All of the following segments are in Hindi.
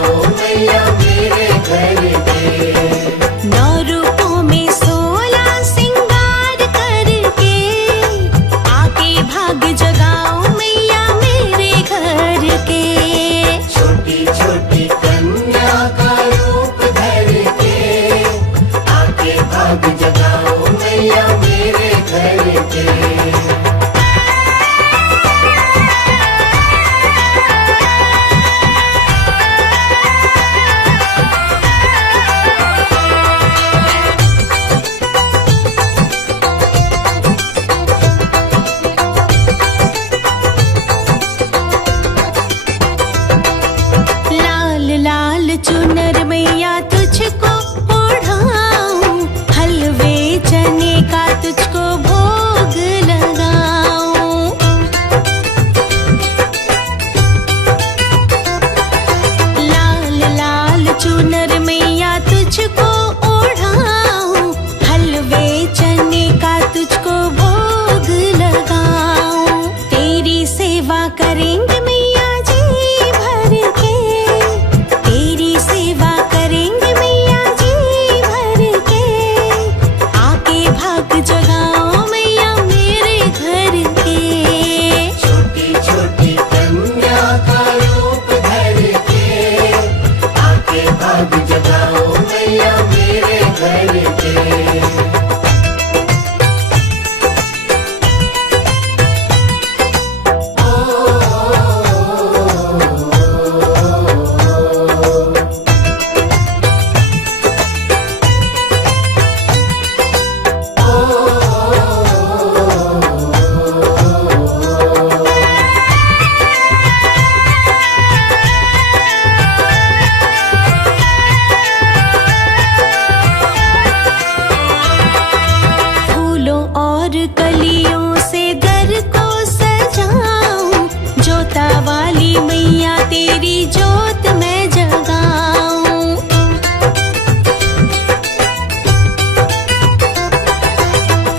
जगाओ मैया मेरे घर के। 9 रूपों में 16 सिंगार करके आके भाग जगाओ मैया मेरे घर के। छोटी छोटी कन्या का रूप धर के आके भाग जगाओ मैया मेरे घर के। लाल लाल चुनर मैया तुझको ओढ़ाऊं, हलवे चने का तुझको भोग लगाऊं। लाल लाल चुनर मैया तुझको ओढ़ाऊं, हलवे चने का तुझको भोग लगाऊं। तेरी सेवा करेंगे मैया जी भर के, तेरी सेवा करेंगे मैया जी भर के। आके भाग जगाओ मैया मेरे घर के। छोटी छोटी कन्या का रूप धर के आके भाग जगाओ मैया मेरे घर के। फूलों और कलियों से घर को सजाऊं, जोता वाली मैया तेरी जोत मैं जगाऊं।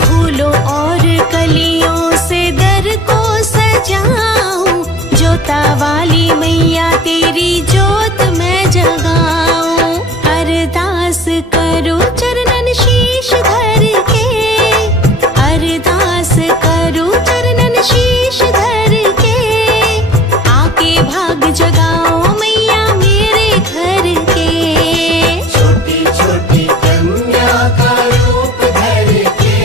फूलों और कलियों से घर को सजाऊं, जोता वाली मैया तेरी जोत मैं जगाऊं। अरदास करूं चरणन शीश धर के, अरदास करूं चरणन शीश धर के। आके भाग जगाओ मैया मेरे घर के। छोटी छोटी कन्या का रूप धर के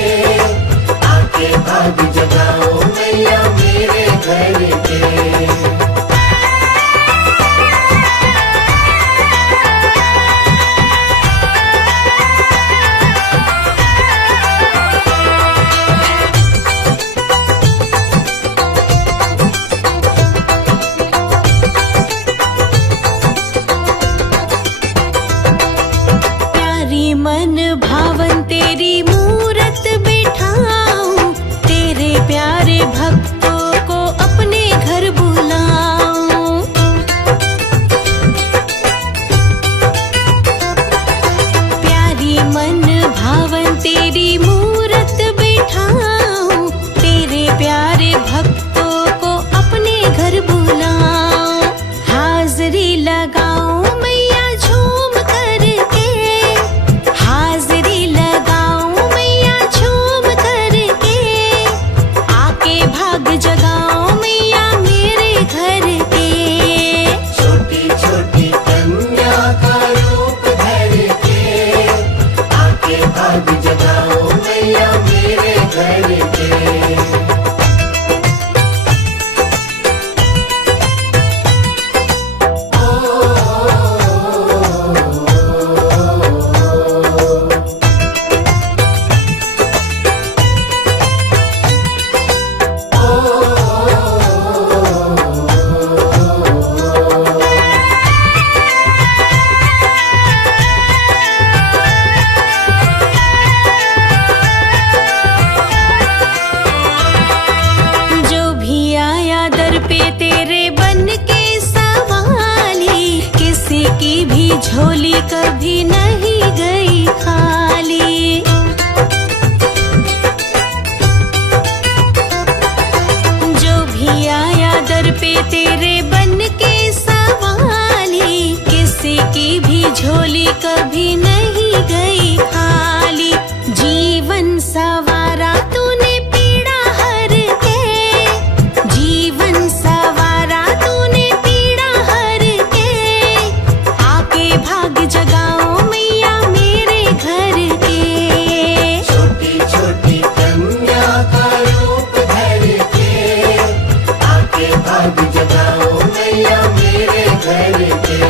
आके भाग जगाओ मैया मेरे घर के। प्यारी मन भावन तेरी मूरत बिठाऊं, तेरे प्यारे भक्तों को अपने घर बुलाऊं। प्यारी मन भावन तेरी मूरत बिठाऊं, तेरे प्यारे भक्तों को अपने घर बुलाऊं। हाजरी लगाऊं मैया झूम करके, हाजरी लगाऊं मैया झूम करके। आके भाग जगाओ मैया मेरे घर के। छोटी छोटी कन्या का रूप धर के आके भाग जगाओ मैया मेरे घर के। ओ मेरी भी झोली कभी नहीं गई खाली। जीवन सवारा तूने पीड़ा हर के, जीवन सवारा तूने पीड़ा हर के। आके भाग जगाओ मैया मेरे घर के। छोटी छोटी कन्या का रूप धर के, आके भाग जगाओ मैया मेरे घर के।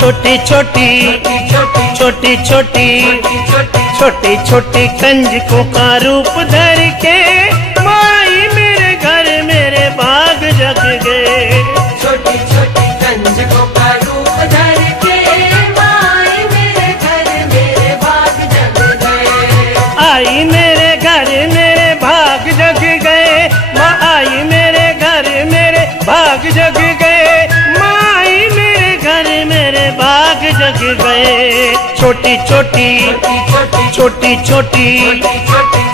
छोटी छोटी छोटी छोटी छोटी छोटी कंजकों का रूप धर के, माई मेरे घर मेरे भाग जग गए। छोटी छोटी कंजकों का रूप धर के, माई मेरे घर मेरे भाग जग गए। आई मेरे घर मेरे भाग जग गए, माँ आई मेरे घर मेरे भाग जग गए, माई मेरे घर मेरे भाग जग गए। छोटी छोटी छोटी छोटी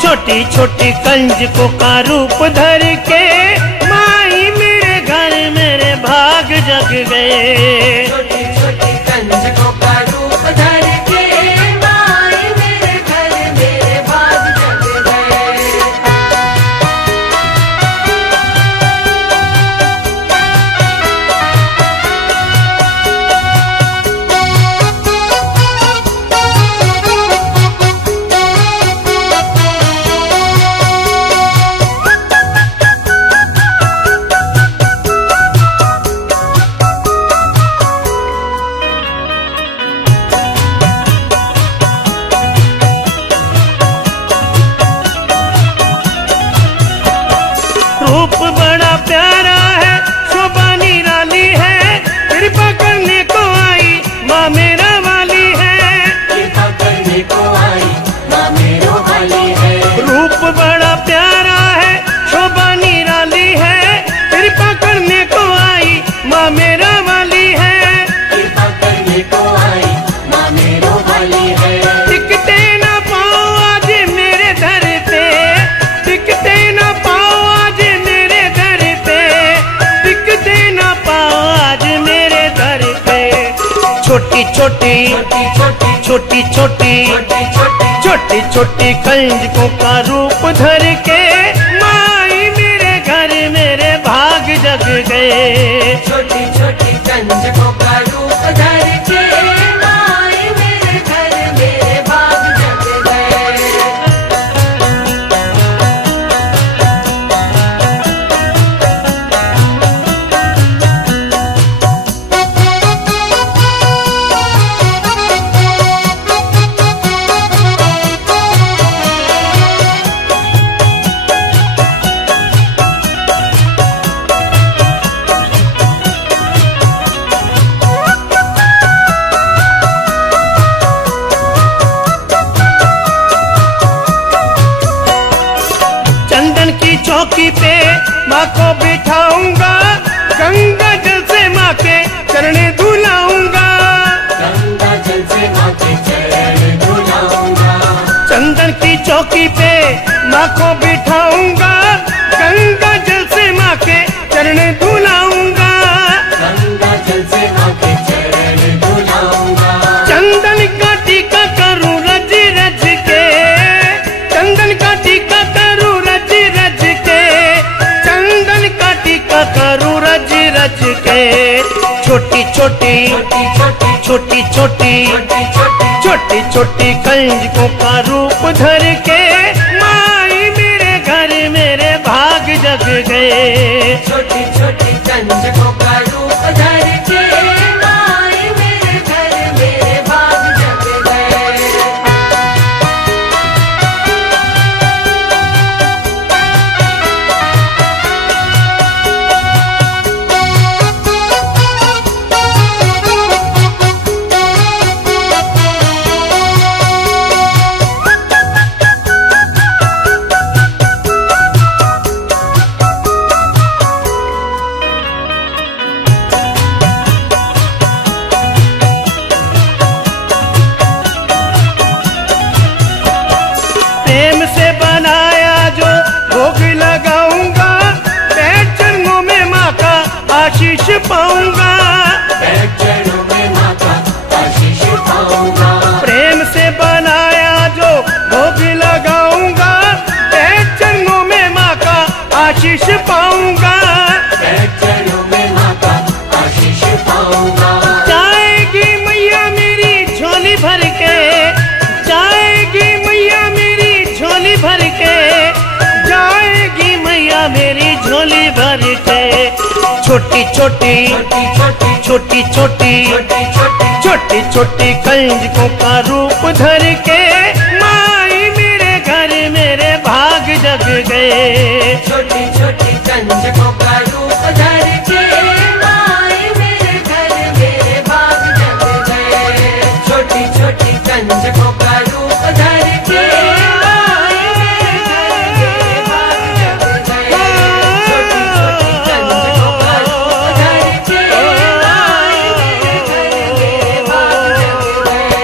छोटी छोटी कंजकों का रूप धर के, माई मेरे घर मेरे भाग जग गए। छोटी छोटी कंजकों का रूप धर के, माई मेरे घर मेरे भाग जग गए। रूप बड़ा प्यारा है, शोभा निराली है, कृपा करने को आई माँ मेरा वाली है। कृपा करने को आई माँ मेरो वाली है। रूप बड़ा प्यारा है, शोभा निराली है, कृपा करने को आई माँ मेरा वाली है। कृपा करने को आई माँ मेरो वाली है। टिकते ना पाओ आज मेरे दर पे, टिकते ना पाओ आज मेरे दर पे, टिकते ना पाओ आज मेरे दर पे। छोटी छोटी छोटी छोटी छोटी छोटी छोटी छोटी कंजकों का रूप धर के, माई मेरे घर मेरे भाग जग गए। छोटी छोटी कंजकों का रूप धर के, माई मेरे घर मेरे भाग जग गए। चंदन की चौकी पे माँ को बिठाऊंगा, गंगा जल से माँ के चरण धुलाऊंगा। गंगा जल से माँ के चरण धुलाऊंगा। चंदन की चौकी पे माँ को बिठाऊंगा, गंगा जल से माँ के चरण धुलाऊंगा। गंगा जल से माँ के चरण धुलाऊंगा। चंदन का टीका करूं रज रज के, चंदन का टीका करूं रज रज के, चंदन का टीका करूं रज रज के। छोटी छोटी छोटी छोटी छोटी छोटी कंजकों का रूप धर के, माई मेरे घर मेरे भाग जग गए। छोटी छोटी कंजकों का रूप धर के, माई मेरे घर मेरे भाग पाऊंगा, चरणों में माँ का आशीष पाऊंगा। प्रेम से बनाया जो वो भी लगाऊंगा, चरणों में माँ का आशीष पाऊंगा, चरणों में माँ का आशीष पाऊंगा। जाएगी मैया मेरी झोली भर के, जाएगी मैया मेरी झोली भर के, जाएगी मैया मेरी झोली भर के। छोटी छोटी छोटी छोटी छोटी छोटी छोटी छोटी छोटी छोटी कंजकों का रूप धर के, माई मेरे घर मेरे भाग जग गए। छोटी छोटी कंजकों का रूप धर के, माई मेरे घर मेरे भाग जग गए। छोटी छोटी कंजकों का रूप धर के, माई मेरे घर मेरे भाग जग गए। छोटी छोटी कंजकों का रूप धर के, माई मेरे घर मेरे भाग जग गए।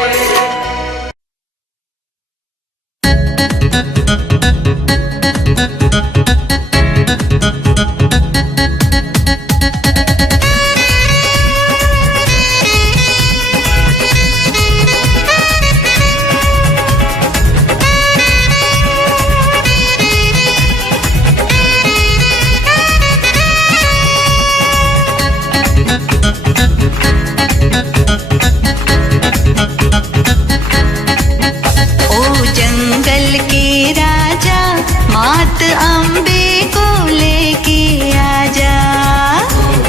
ओ जंगल के राजा मात अम्बे को लेके आजा।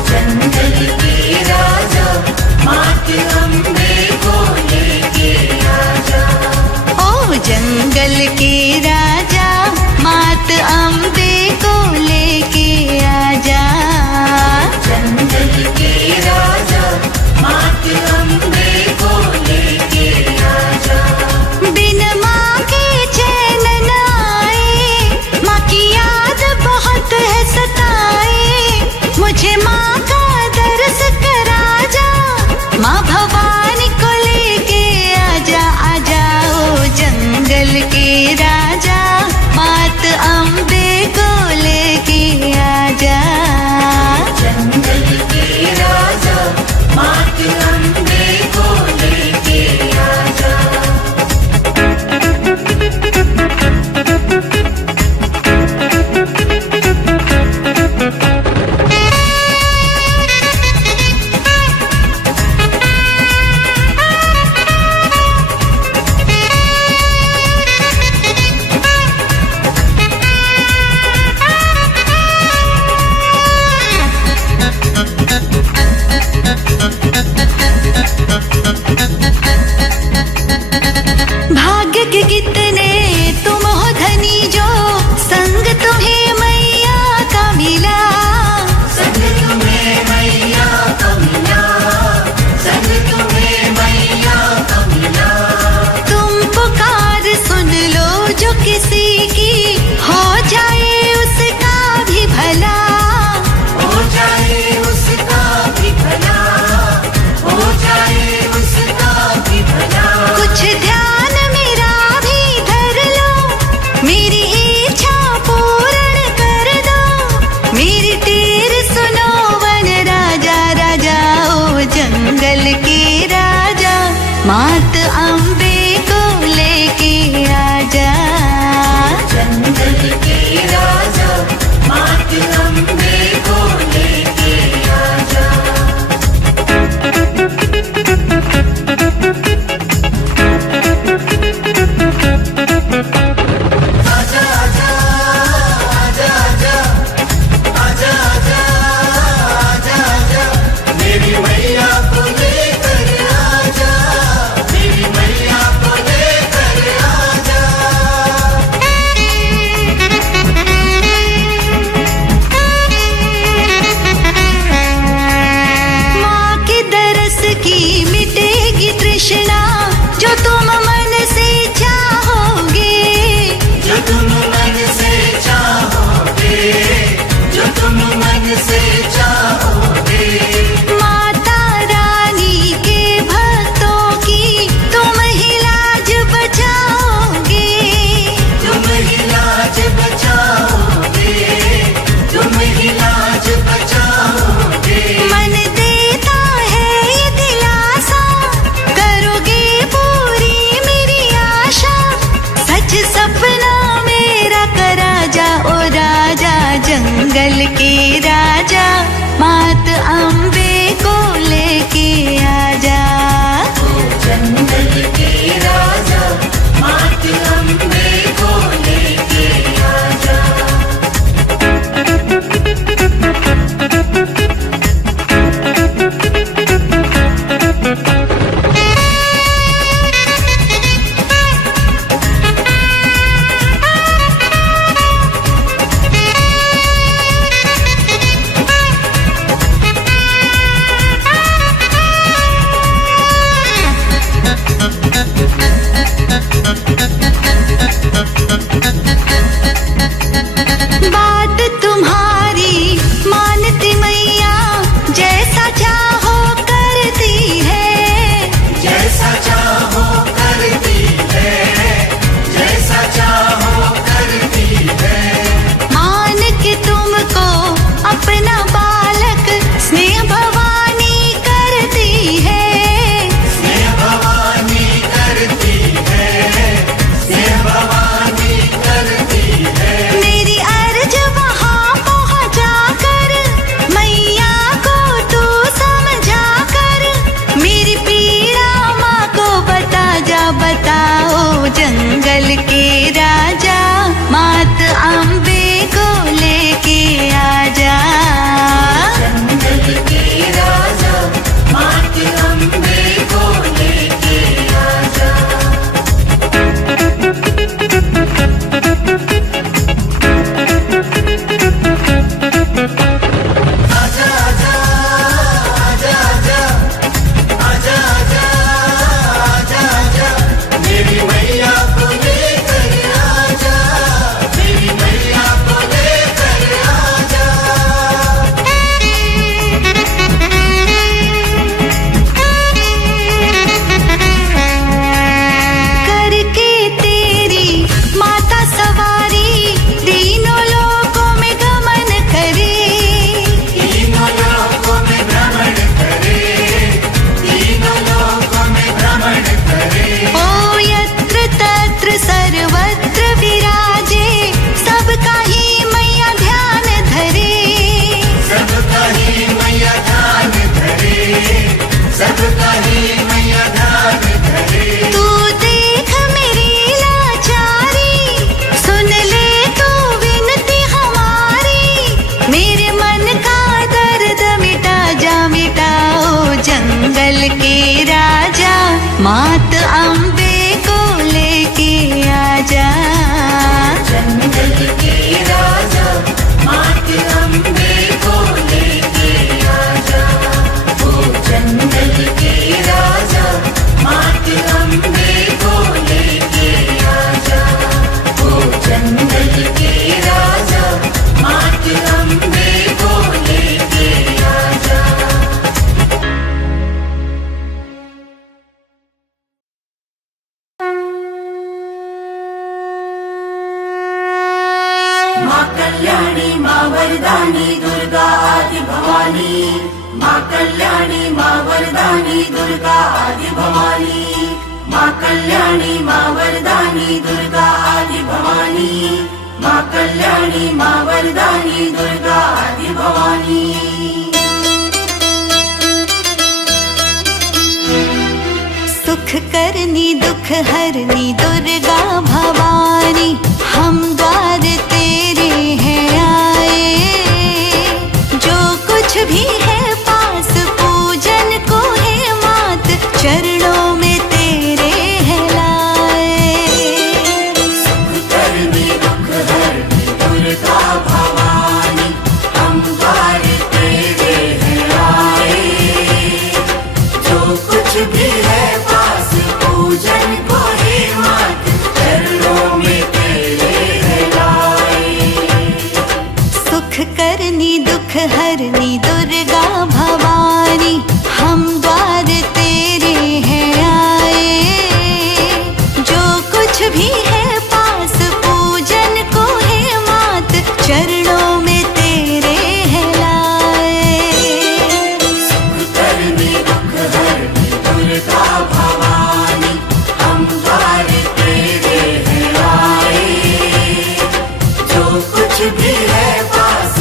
जंगल के राजा मात अम्बे को लेके आजा। ओ जंगल के राजा मात अम्बे को लेके आजा। जंगल के राजा मात अम्बे को लेके आजा। बिन माँ के चैन न आए, माँ की याद बहुत है सताए। मुझे माँ का दर्श करा जा, माँ भवानी को लेके आजा। आजा ओ जंगल के राजा मात अम्बे को लेके आजा। जंगल के राजा मात अम्बे को लेके आजा। भाग्य के कितने तुम हो धनी, जो संग तुम्हें मैया का मिला। संग तुम्हें मैया का मिला, संग तुम्हें मैया का मिला। तुम पुकार सुन लो जो किसी की, हो जाए उसका भी भला। हो जाए उसका भी भला, हो जाए उसका भी भला। कुछ ध्यान मेरा भी धर लो, मेरी इच्छा पूर्ण कर दो। मेरी टेर सुनो वन राजा। राजा ओ जंगल के राजा मात अम्बे को लेके आजा। जंगल के राजा मात अम्बे को लेके आजा। आजा आजा आजा आजा आजा आजा आजा आजा। मेरी मैया को लेकर आजा, मेरी मैया को लेकर आजा। माँ के दरस की मिटेगी तृष्णा, जो तुम मन से चाहोगे। जो तुम मन से चाहोगे, जो तुम मन से चाहोगे। माता रानी के भक्तों की तुम ही लाज बचाओगे। तुम ही लाज बचाओगे, तुम ही लाज बचाओगे। मन जंगल के राजा मात अम्बे को लेके आजा। जंगल के राजा मात अम्बे को लेके आजा। बात तुम्हारी मानती मैया, जैसा चाहो करती है। जैसा चाहो करती है, जैसा चाहो करती है। मान के तुमको अपना बालक स्नेह भवानी करती है। स्नेह भवानी करती है, स्नेह भवानी करती है। मेरी अर्ज वहाँ पहुँचा कर मैया को तू समझा कर, मेरी पीड़ा माँ को बता जा। बताओ जंगल के राजा मात अम्बे को लेके आजा। जंगल के राजा मात अम्बे को लेके आजा। आजा आजा आजा आजा आजा आजा आजा आजा मेरी मैया को लेकर आजा। मेरी मैया को लेकर आजा। करके तेरी माता सवारी तीनों लोकों में गमन करे। तीनों लोकों में भ्रमण करे, तीनों लोकों में भ्रमण करे। ओ यत्र तत्र सर्वत्र विराजे, सबका ही मैया ध्यान धरे। सबका ही मैया ध्यान धरे, सबका ही मैया ध्यान धरे। तू देख मेरी लाचारी, सुन ले तू विनती हमारी। मेरे मन का दर्द मिटा जा। मिटाओ जंगल के राजा मात अम्बे को लेके आजा। जंगल के राजा मात अम्बे को लेके आजा। ओ जंगल के राजा मात अम्बे को लेके आजा। ओ जंगल के राजा मात अम्बे को लेके आजा। माँ कल्याणी माँ वरदानी दुर्गा आदि भवानी। माँ कल्याणी माँ वरदानी दुर्गा आदि भवानी। माँ कल्याणी माँ वरदानी दुर्गा आदि भवानी। माँ कल्याणी माँ वरदानी दुर्गा आदि भवानी। सुख करनी दुख हरनी दुर्गा भवानी, हम द्वार तेरे हैं आए। जो कुछ भी है पास पूजन को है मात, चरणों में तेरे है लाए। सुख करनी दुख हरनी दुर्गा भवानी, हम द्वार तेरे हैं आए। जो कुछ भी है पास पूजन को है मात, चरणों में तेरे है लाए। सुख करनी दुख हरनी दुर्गा भवानी, हम द्वार तेरे हैं आए। जो कुछ भी है पास पूजन को है मात, चरणों में तेरे है लाए। सुख करनी दुख हरनी दुर्गा भवानी, हम द्वार तेरे हैं आए। जो कुछ भी है पास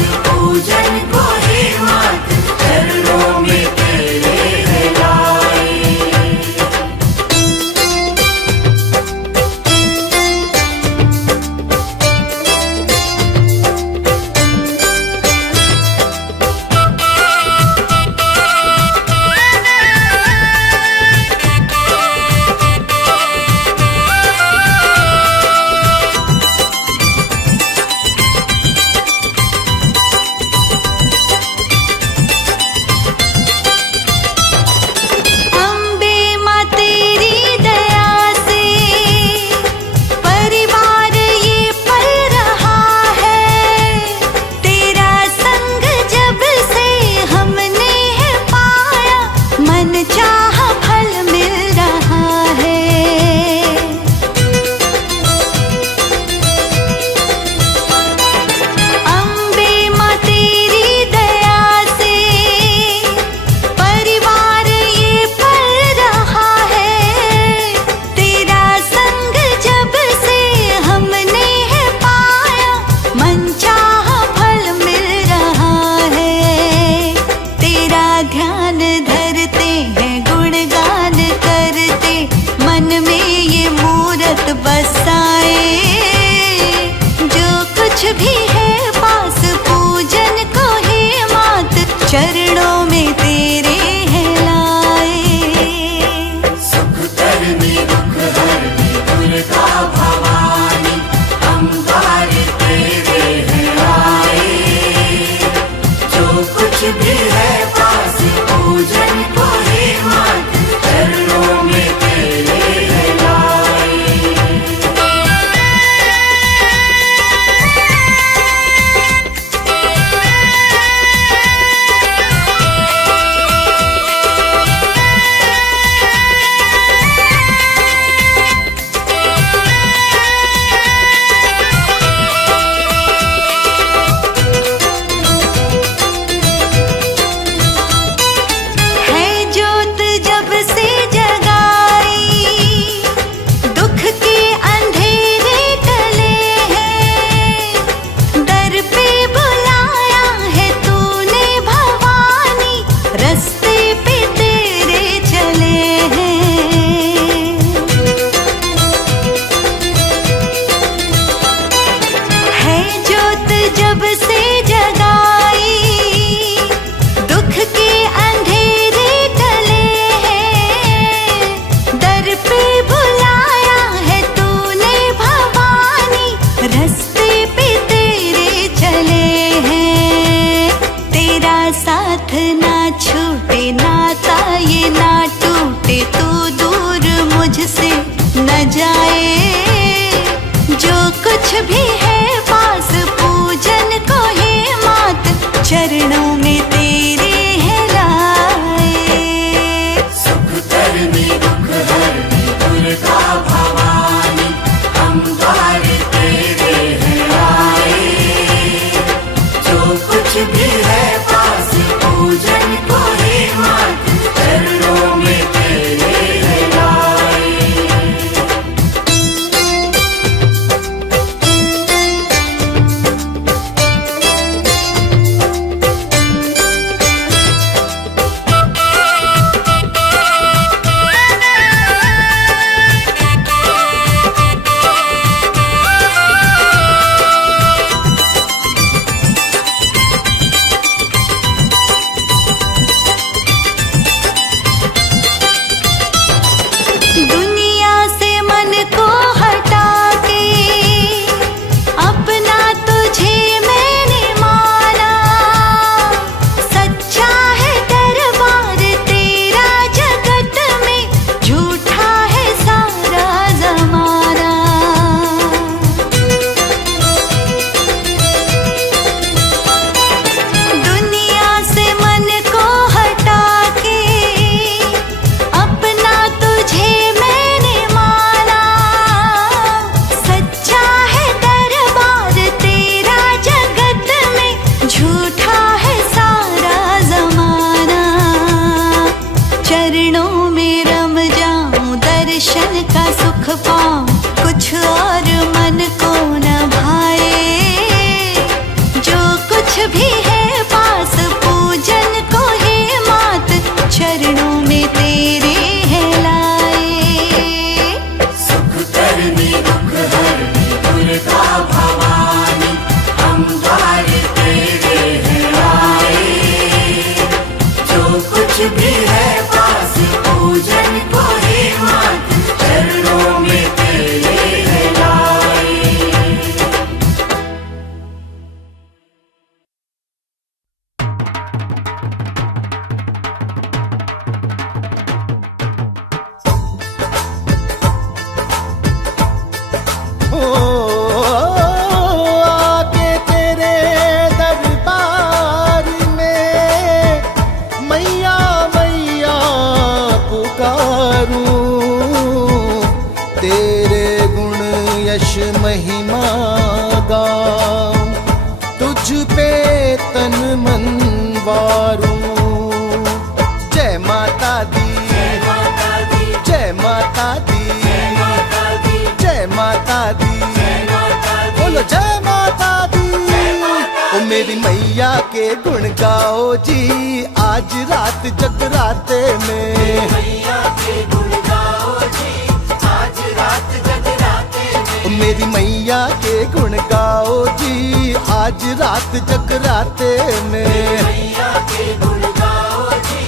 में ये मूरत बसाए, जो कुछ भी है पास पूजन को है मात, चरणों में तेरे है लाए। सुख करनी दुख हरनी दुर्गा भवानी, हम द्वार तेरे हैं आए। जो कुछ भी है पास पूजन को है मात, चरणों में तेरे है लाए। है ज्योत जब से जगाई, दुख के अंधेरे टले हैं। दर पे बुलाया है तूने भवानी, रास्ते पे तेरे चले हैं। है ज्योत जब से जगाई, दुख के अंधेरे टले हैं। दर पे बुलाया है तूने भवानी, रास्ते पे तेरे चले हैं। तेरा साथ ना छूटे नाता ये ना टूटे, तू दूर मुझसे न जाए। जो कुछ भी है पास पूजन को है मात, चरणों में तेरे है लाए। सुख करनी दुख हरनी दुर्गा भवानी, हम द्वार तेरे हैं आए। जो कुछ भी है पास पूजन को है मात, चरणों में तेरे है लाए। दुनिया से मन को हटा के अपना तुझे मैंने माना। सच्चा है दरबार तेरा जगत में, झूठा है सारा जमाना। दुनिया से मन को हटा के अपना तुझे मैंने माना। सच्चा है दरबार तेरा जगत में, झूठा है सारा जमाना। चरणों में रम जाऊं, दर्शन का सुख पाऊं, कुछ और मन को न भाए। जो कुछ भी है पास पूजन को है मात, चरणों में तेरे है लाए। सुख करनी दुख हरनी दुर्गा भवानी, हम द्वार तेरे हैं आए। जो कुछ भी है पास पूजन को है मात, चरणों में तेरे है लाए। आके तेरे दरबार में मैया मैया पुकारूं। तेरे गुण यश महिमा गाऊं, तुझ पे तन मन वारूं। जय माता दी, जय माता दी, जय माता दी, जय माता दी, बोलो जय माता दी। ओ मेरी मैया के गुण गाओ जी, आज रात जगराते में। मैया के गुण गाओ जी, मेरी मैया के गुण गाओ जी आज रात जगराते में। मैया के गुण गाओ जी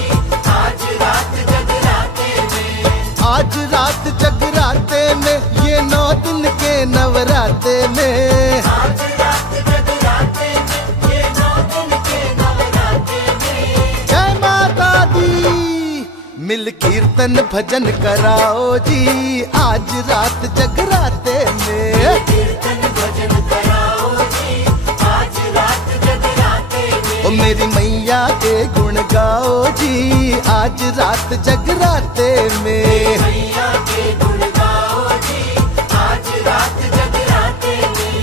आज रात जगराते में। आज रात जगराते में ये 9 दिन के नवराते में। आज रात जगराते में ये 9 दिन के नवराते में। जय माता दी मिल कीर्तन भजन कराओ जी आज रात जगराते में। कीर्तन भजन कराओ जी आज रात जगराते में। ओ मेरी मैया के गुण गाओ जी आज रात जगराते में। मैया के गुण गाओ जी आज रात जगराते में।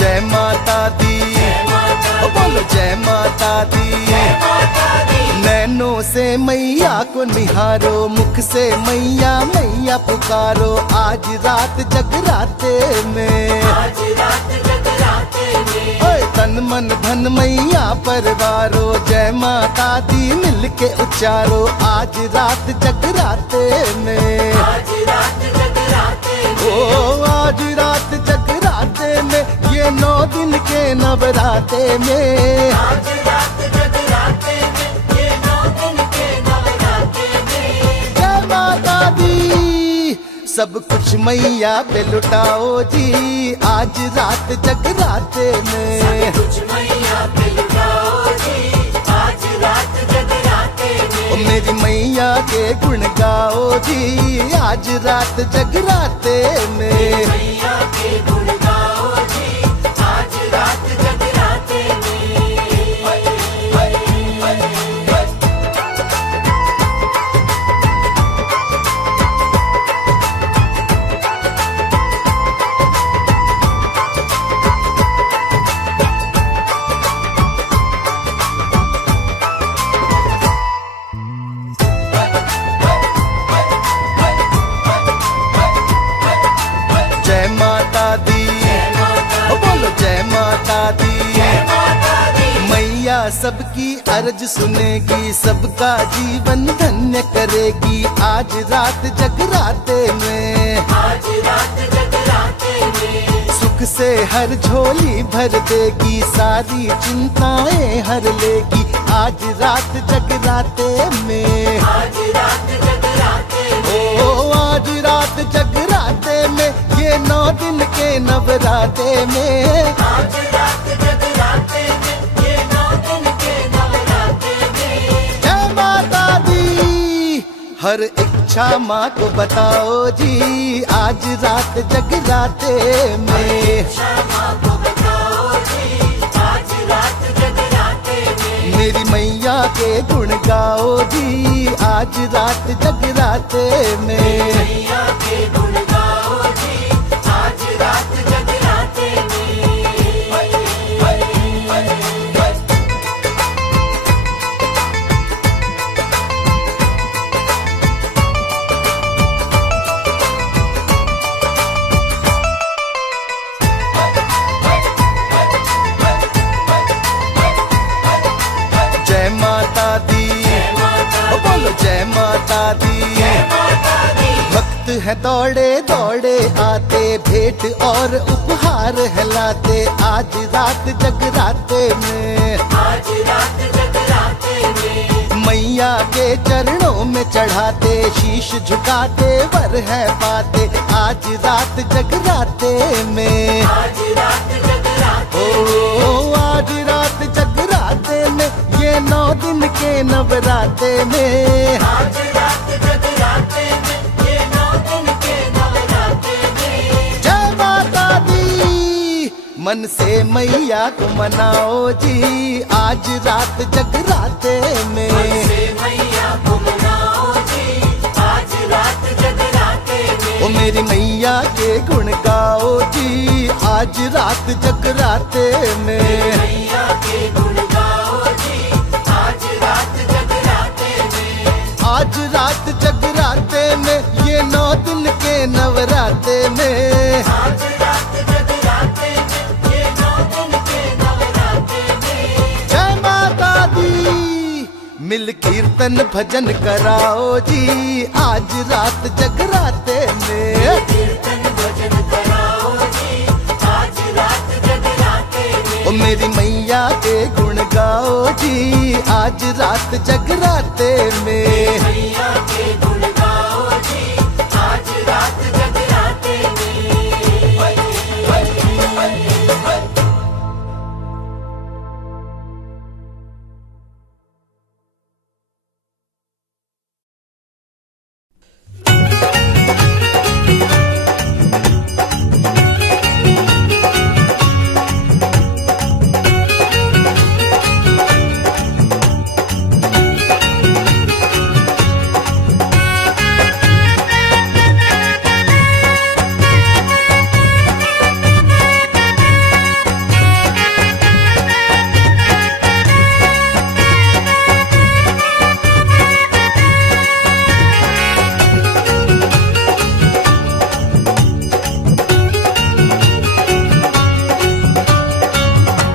जय माता दी ओ बोलो जय माता दी। नैनों से मैया को निहारो मुख से मैया मैया पुकारो आज रात जगराते में। आज रात जगराते में। ओए तन मन धन मैया परवारो जय माता दी मिल के उच्चारो आज रात जगराते में। आज रात जगराते में। ओ आज रात जगराते में ये 9 दिन के नवराते में। आज रात जगराते में ये 9 दिन के नवराते में। जय माता दी सब कुछ मैया पे लुटाओ जी आज रात जगराते में। कुछ मैया पे लुटाओ जी आज रात जगराते ओ में। मेरी मैया के गुण गाओ जी आज रात जगराते में। मैया के गुण गाओ जी आज रात जगराते में। जय माता दी ओ बोलो जय माता दी। मैया सबकी अर्ज सुनेगी सबका जीवन धन्य करेगी आज रात जगराते में। आज रात जगराते में। सुख से हर झोली भर देगी सारी चिंताएं हर लेगी आज रात जगराते में। आज रात जगराते में। ओ आज रात जगराते में ये 9 दिन के नवराते में। आज रात जगराते में ये 9 दिन के नवराते में। जय माता दी हर इच्छा माँ को बताओ जी आज रात जगराते में। क्षमा को बताओ जी आज रात जगराते में। मेरी मैया के गुण गाओ जी आज रात जगराते में। मैया के गुण गाओ जी आज रात जगराते में। जय माता दी ओ बोलो जय माता दी। भक्त है दौड़े दौड़े आते भेंट और उपहार है लाते आज रात जगराते में। आज रात जगराते में। मैया के चरणों में चढ़ाते शीश झुकाते वर है पाते आज रात जगराते में। आज रात जगराते में। ओ आज रात जगराते में ये 9 दिन के नवराते में। आज रात जगराते में ये 9 दिन के नवराते में। जय माता दी मन से मैया को मनाओ जी आज रात जगराते में। से मैया को मनाओ जी आज रात जगराते में। ओ मेरी मैया के गुण गाओ जी आज रात जगराते में। मैया के गुण गाओ जी आज रात जगराते में। आज रात जगरा जगराते में, ये 9 दिन के नवराते में। आज रात जगराते में, ये 9 दिन के नवराते में। जय माता दी। मिल कीर्तन भजन कराओ जी, आज रात जगराते में। कीर्तन भजन कराओ जी, आज रात जगराते में। ओ मेरी मैया के गुण गाओ जी, आज रात जगराते में। मैया के गुण गाओ जी, आज रात जगराते में।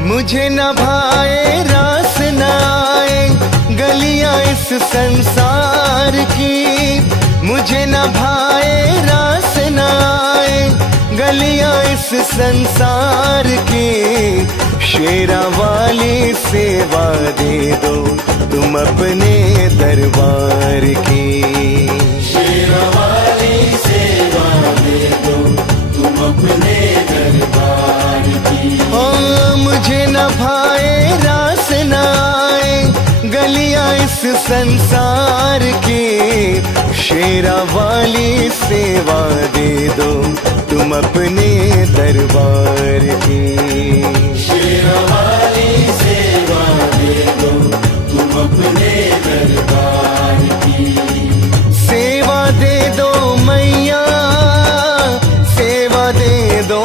मुझे न भाए रास न आए गलियां इस संसार की, मुझे न भाए रास न आए गलियां इस संसार की। शेरा वाली सेवा दे दो तुम अपने दरबार की। शेरा वाली सेवा दे दो तुम अपने दरबार की। ओ मुझे न भाए रास न आए गलियां इस संसार की। शेरा वाली सेवा दे दो तुम अपने दरबार की। शेरा वाली सेवा दे दो तुम अपने दरबार की। सेवा दे दो मैया, सेवा दे दो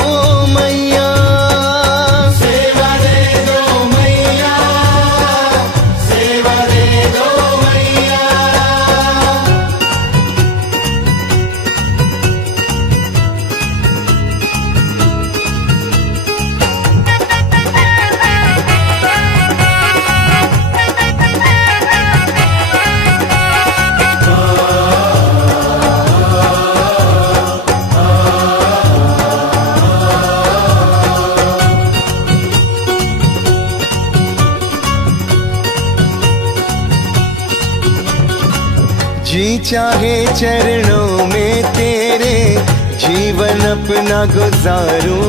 मैया, सेवा दे दो मैया, सेवा दे दो मैया। जी चाहे चरणों में तेरे जीवन अपना गुजारूं,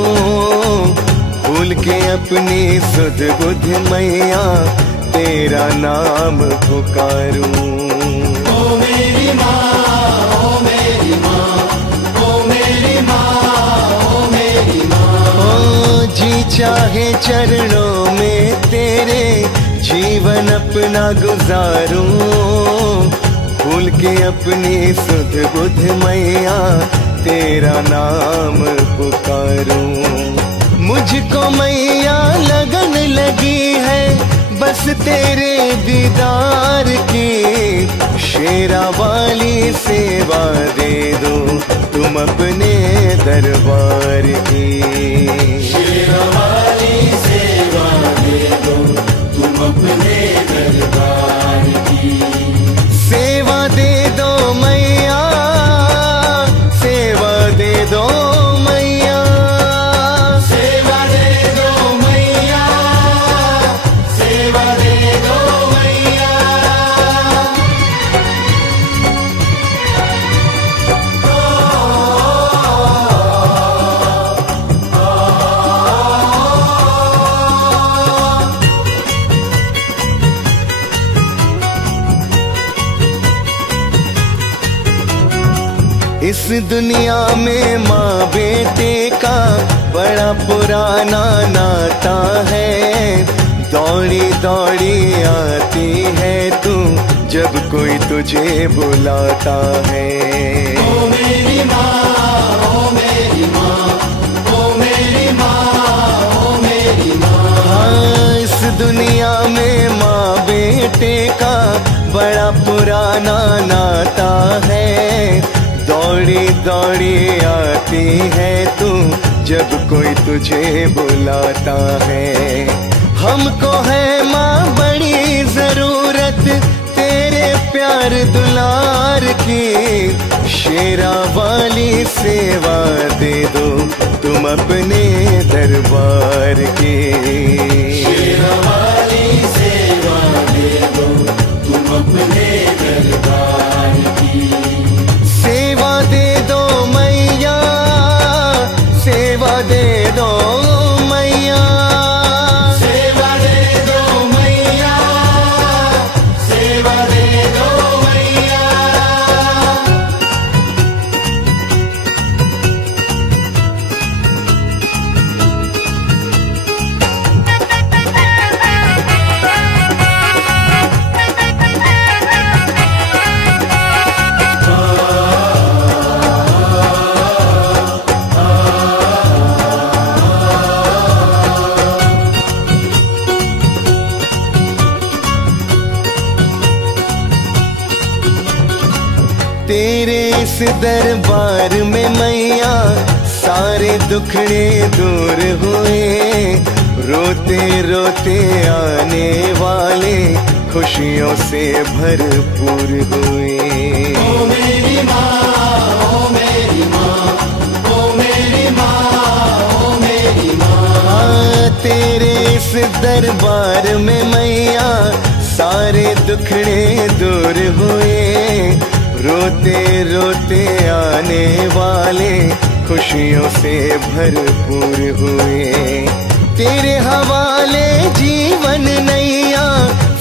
भूल के अपनी सुध बुध मैया तेरा नाम पुकारूं। ओ मेरी माँ, ओ मेरी माँ, ओ मेरी माँ, ओ मेरी माँ। ओ जी चाहे चरणों में तेरे जीवन अपना गुजारूं, भूल के अपनी सुध बुध मैया तेरा नाम पुकारूं। मुझको मैया लगन लगी है बस तेरे दीदार की। शेरा वाली सेवा दे दो तुम अपने दरबार की। शेरा वाली सेवा दे दो तुम अपने दरबार की। सेवा दे दो मैया, सेवा दे दो मैया, सेवा दे दो मैया, सेवा दे दो मैया। इस दुनिया में माँ बेटे का बड़ा पुराना नाता है। दौड़ी दौड़ी आती है तू जब कोई तुझे बुलाता है। ओ मेरी माँ, ओ मेरी माँ, ओ मेरी माँ, ओ मेरी माँ। हाँ, इस दुनिया में माँ बेटे का बड़ा पुराना नाता है, दौड़ी दौड़ी आती है तू जब कोई तुझे बुलाता है। हमको है माँ बड़ी जरूरत तेरे प्यार दुलार की, शेरा वाली सेवा दे दो तुम अपने दरबार की। शेरा वाली सेवा दे दो तुम अपने दरबार की। सेवा दे दो मैया, सेवा दे दो मैया, सेवा दे दो मैया, सेवा दे दो मैया। तेरे इस दरबार में मैया सारे दुखड़े दूर हुए, रोते रोते आने वाले खुशियों से भरपूर हुए। ओ मेरी माँ, ओ मेरी माँ, ओ मेरी माँ, ओ मेरी माँ। तेरे इस दरबार में मैया सारे दुखड़े दूर हुए, रोते रोते आने वाले खुशियों से भरपूर हुए। तेरे हवाले जीवन नैया,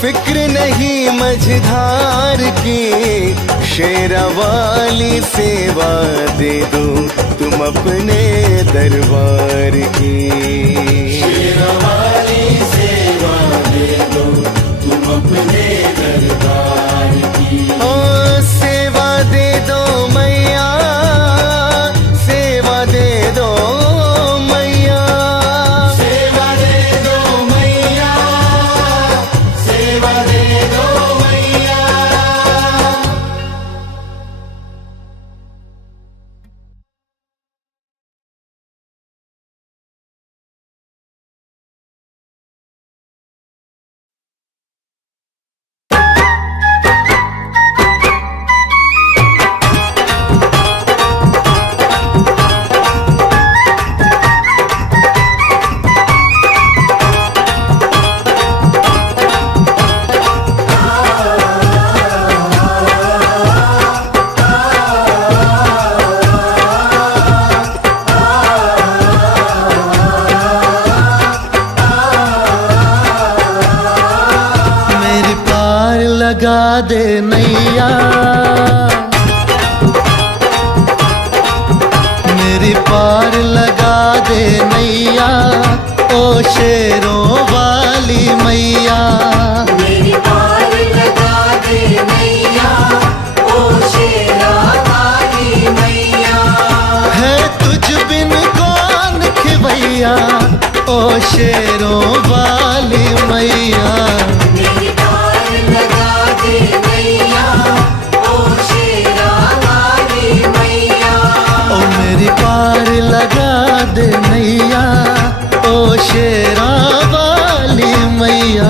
फिक्र नहीं मझधार की, शेरा वाली सेवा दे दो तुम अपने दरबार की। शेरा वाली सेवा दे दो तुम अपने दरबार की। ओ सेवा दे दो मैया, सेवा दे दो मैया, सेवा दे दो मैया, सेवा दे दो मैया। लगा दे नैया, मेरी पार लगा दे नैया, ओ शेरों वाली मैया। मेरी पार लगा दे मैया, ओ शेरा वाली मैया। है तुझ बिन कौन खिवैया, ओ शेरों वाली मैया। मेरी पार लगा दे मैया, ओ शेरा वाली मैया। ओ मेरी पार लगा दे नैया, ओ शेरा वाली मैया।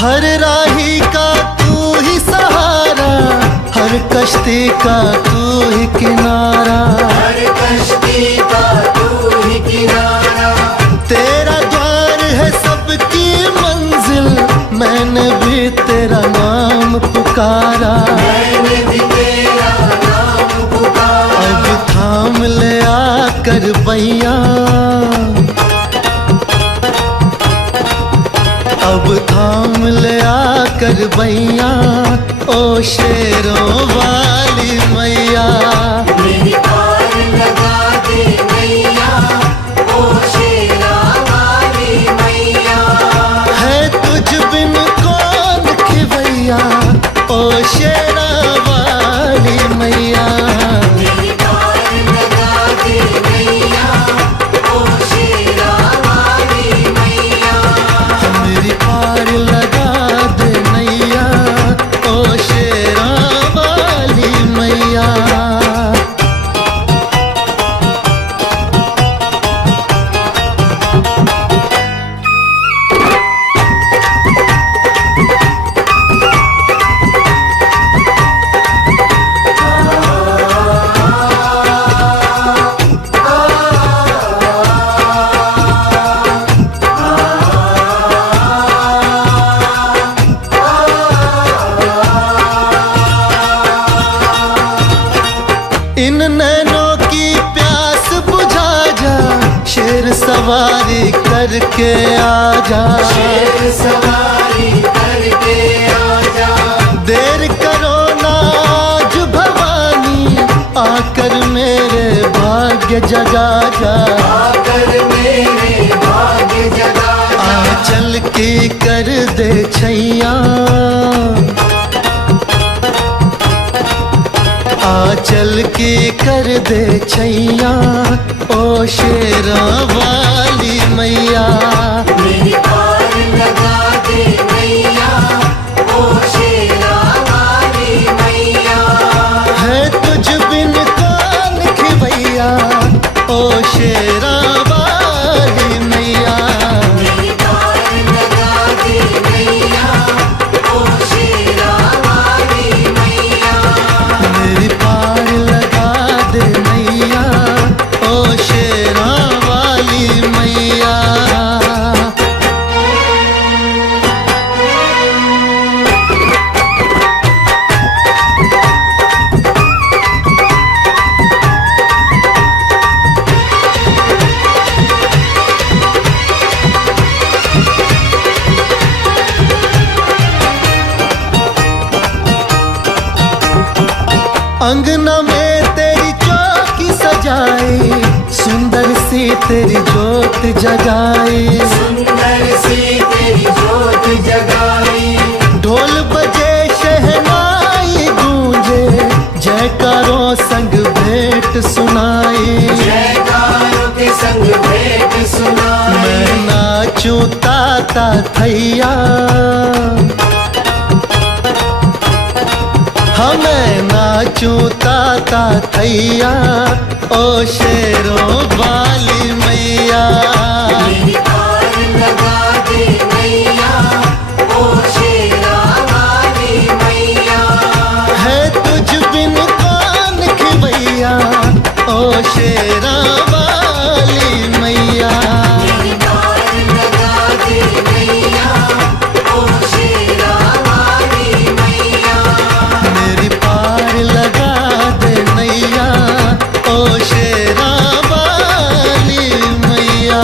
हर राही का तू ही सहारा, हर कश्ती का तू ही किनारा, हर कश्ती का तू ही किनारा। तेरा द्वार है सबकी मंजिल, मैंने भी तेरा नाम पुकारा। मैंने भी तेरा नाम पुकारा। अब थाम ले आकर बैया, अब थाम ले आकर बैया, ओ शेरों वाली मैया। मेरी पार लगा दे मैया, करके आजा, शेर सवारी करके आजा। देर करो नाज भवानी, आकर मेरे भाग्य जगा जा, आकर मेरे भाग्य जगा जा। आंचल की कर दे छैया, आंचल की कर दे छैया, ओ शेरा वाली मैया। मेरी पार लगा दे मैया, ओ शेरा वाली मैया। है तुझ बिन कौन खिवैया, ओ शेरा वाली मैया। मेरी पार लगा दे मैया, ओ शेरा वाली मैया। मेरी पार लगा दे मैया, ओ शेरा वाली मैया। अंगना में तेरी चौकी सजाई, सुंदर सी तेरी जोत जगाई, सुंदर सी तेरी जोत जगाई। ढोल बजे शहनाई गूंजे, जयकारों संग भेंट सुनाई। जयकारों के संग भेंट सुनाई। मैं नाचूं ताता थैया, हाँ मैं नाचूं ताता थैया, ओ शेरों वाली मैया। मेरी पार लगा दे मैया, ओ शेरा वाली मैया। है तुझ बिन कौन खिवैया, ओ शेरा वाली मैया। मेरी पार लगा दे मैया, ओ शेरा वाली मैया। मेरी पार लगा दे नैया, ओ शेरा वाली मैया।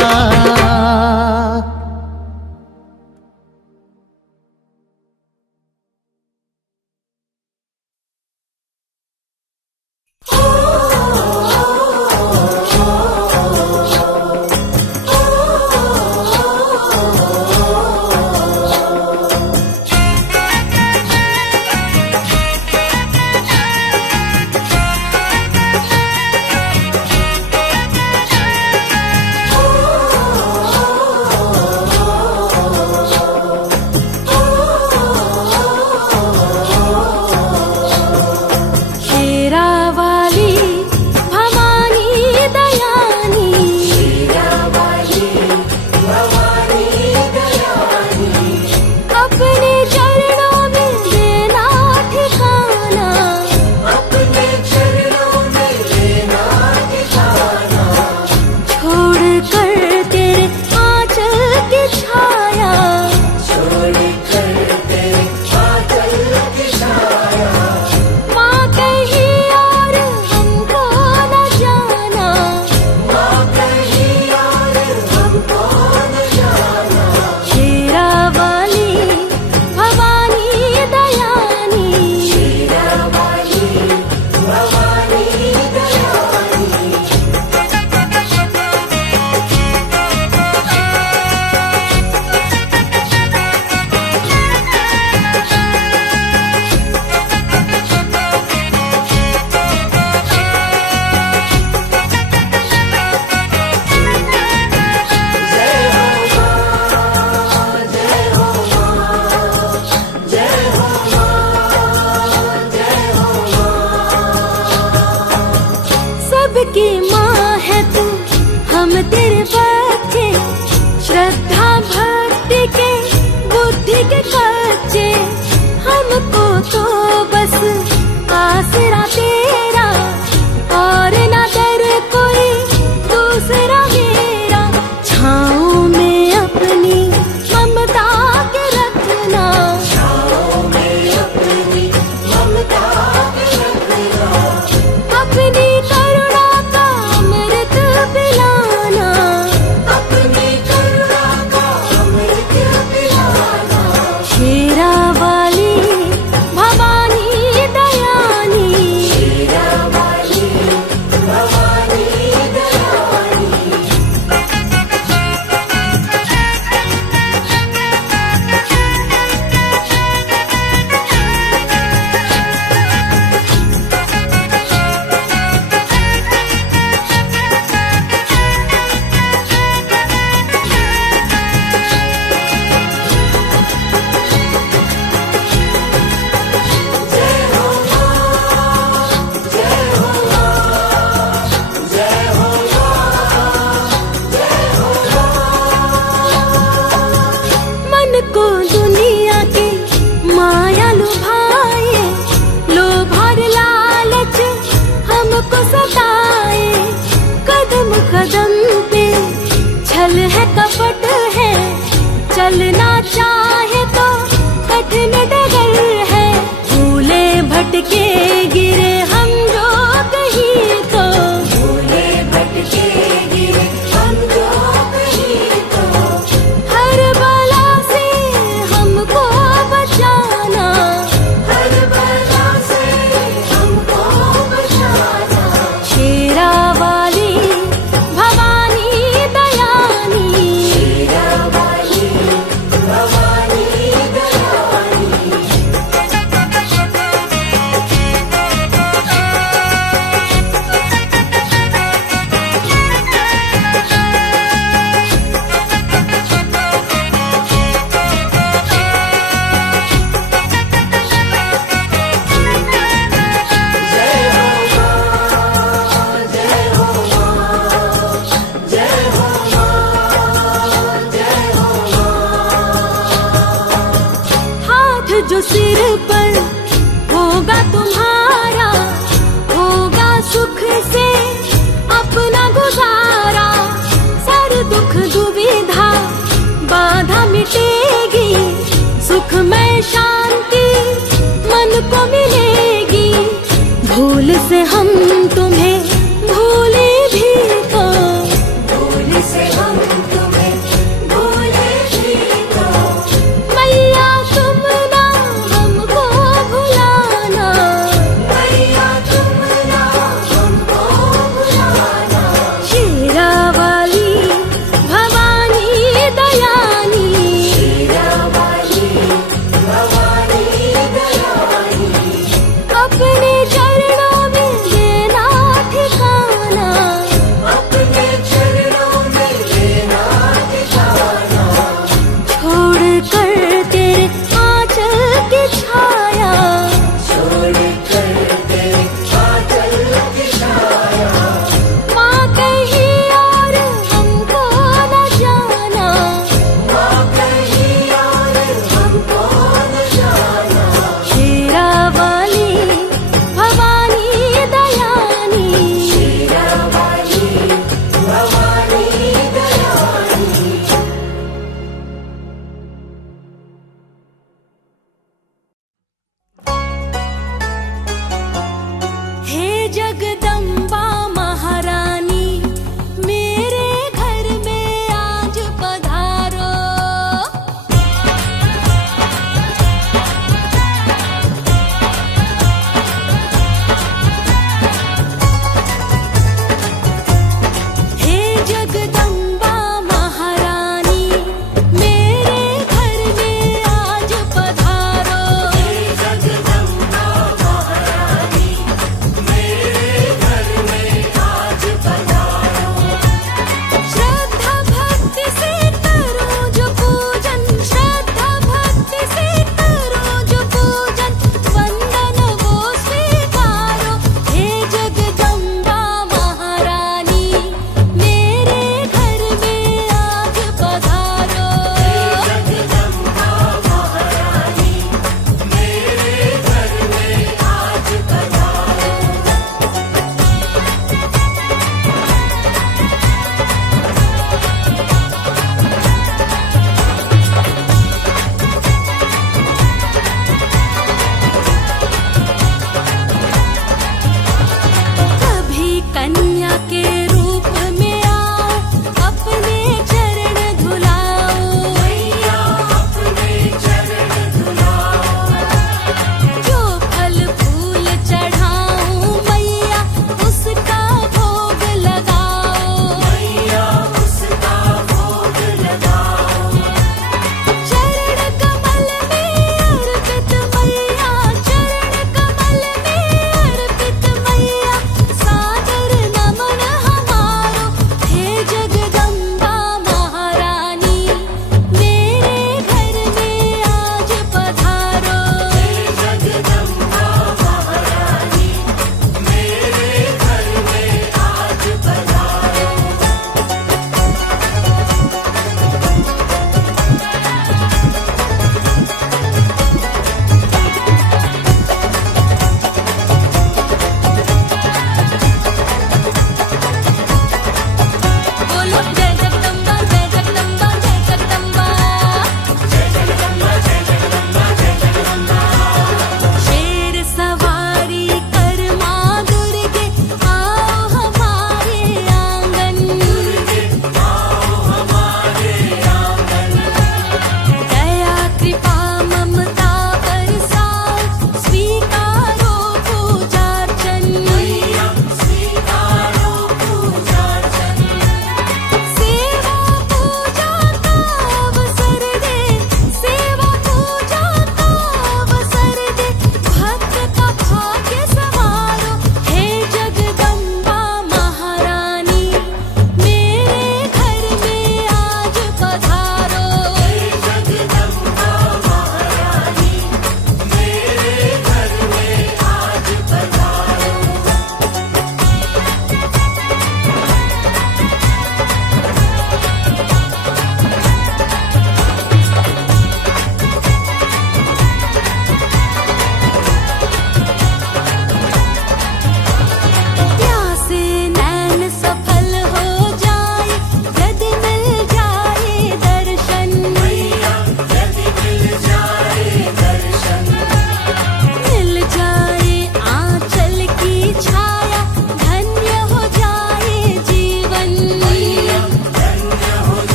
जो सिर पर होगा तुम्हारा, होगा सुख से अपना गुजारा। सारे दुख दुविधा बाधा मिटेगी, सुखमय शांति मन को मिलेगी। भूल से हम तुम्हें भूले भी तो, भूल से हम तुम्हें भूले भी तो। मैया तुम ना हमको भुलाना,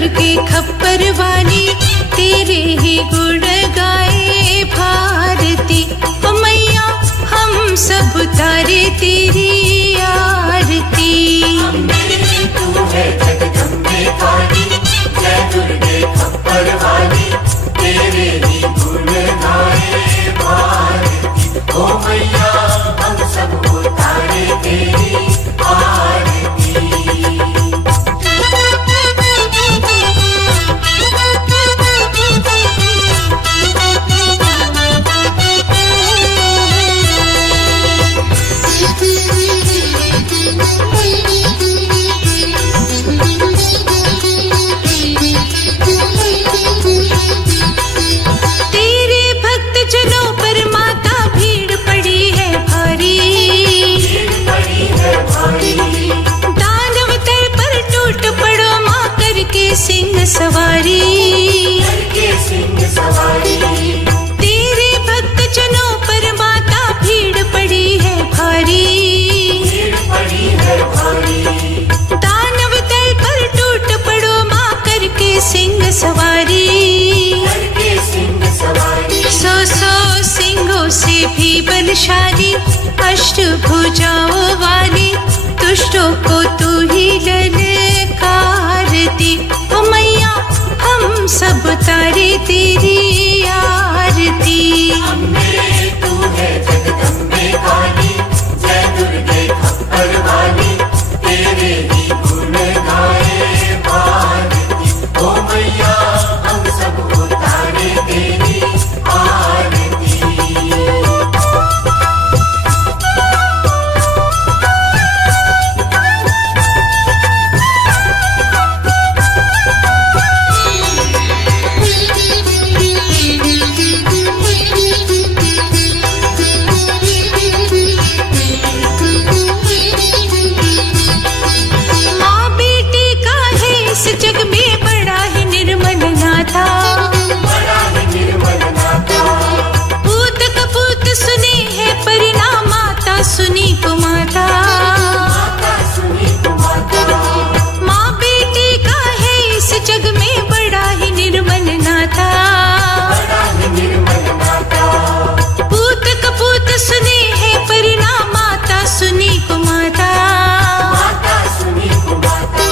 दुर्गे खप्पर वाली तेरे ही गुण गाए भारती। ओ मैया हम सब तारे तेरी आरती। तू है जगदम्बे काली, जय दुर्गे खप्पर वाली, तेरे ही गुण गाए भारती। ओ मैया हम सब उतारे तेरी आरती। सिंह सवारी, सिंह सवारी, तेरे भक्त जनों पर माता भीड़ पड़ी है भारी। भीड़ पड़ी है भारी, दानव दल पर टूट पड़ो माँ करके सिंह सवारी। करके सिंह सवारी, सौ सिंहों से भी बलशाली, अष्ट भुजाओं वाली, दुष्टों को तू ही ललकारती। ओ मैया हम सब तारे तेरी आरती। अम्बे तू है जगदम्बे काली, जय दुर्गे खप्पर वाली, तेरे ही गुण गाए भारती। ओ मैया हम सब उतारे तेरी आरती। सुनी को माता, माँ बेटी का है इस जग में बड़ा ही निर्मल नाता। पूत कपूत सुने है परिणाम, माता सुनी को माता।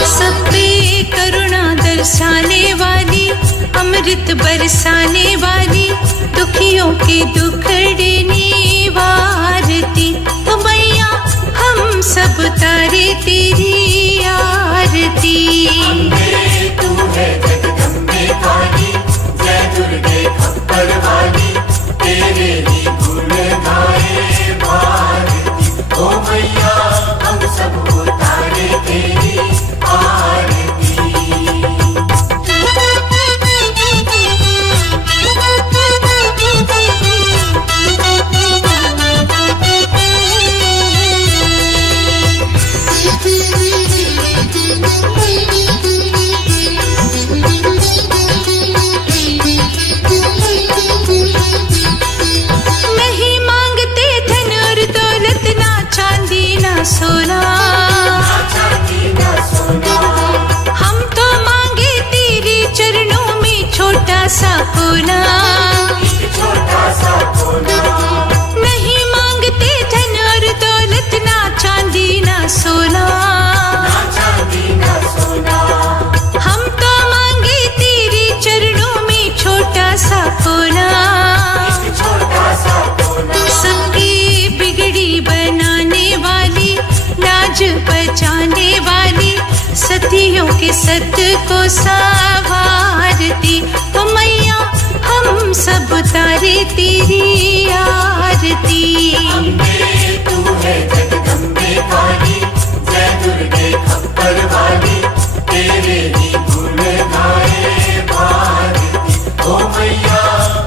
सब पे करुणा दर्शाने वाली, अमृत बरसाने वाली, दुखियों के दुखड़े निवारती। ओ मैया हम सब तारे तेरी आरती। तू है जगदम्बे काली, जय दुर्गे खप्पर वाली, तेरे ही गुण गाए भारती। ओ मैया हम सब उतारे तेरी आरती। नहीं मांगते धन और दौलत, ना चांदी ना सोना, हम तो मांगे तेरे चरणों में छोटा सा कोना। नहीं मांगते धन और दौलत, ना चांदी ना सोना, हम तो मांगे तेरे चरणों में छोटा सा कोना। सबकी बिगड़ी बनाने वाली, लाज बचाने वाली, सतियों के सत को संवारती। ओ मैया हम सब तारे तेरी आरती। तू है जगदम्बे काली, जय दुर्गे खप्पर वाली, तेरे ही गुण गाए भारती। ओ मैया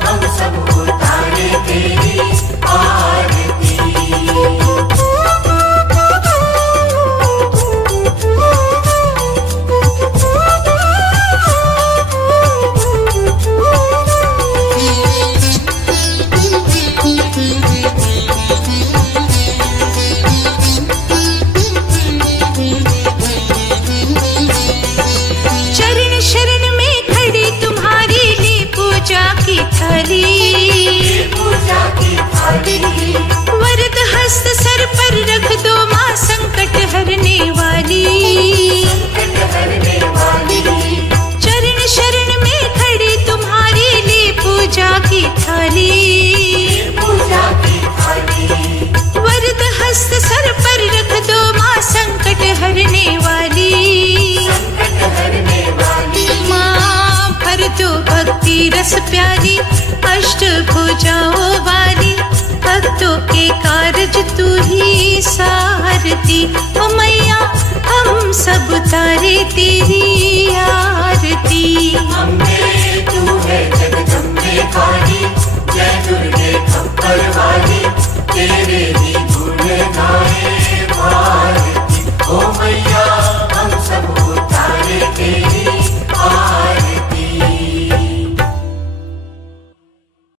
हम सब उतारे तेरी आरती। थाली, पूजा की थाली। वरद हस्त सर पर रख दो माँ संकट हरने वाली, संकट हरने वाली। चरण शरण में खड़ी तुम्हारी ले पूजा की थाली, पूजा की थाली। वरद हस्त सर पर रख दो माँ संकट हरने वाली, संकट हरने वाली। माँ भर दो भक्ति रस प्यारी, अष्ट भुजाओं वाली, भक्तों के कारज तू ही सारती। ओ मैया हम सब तारे तेरी आरती। हम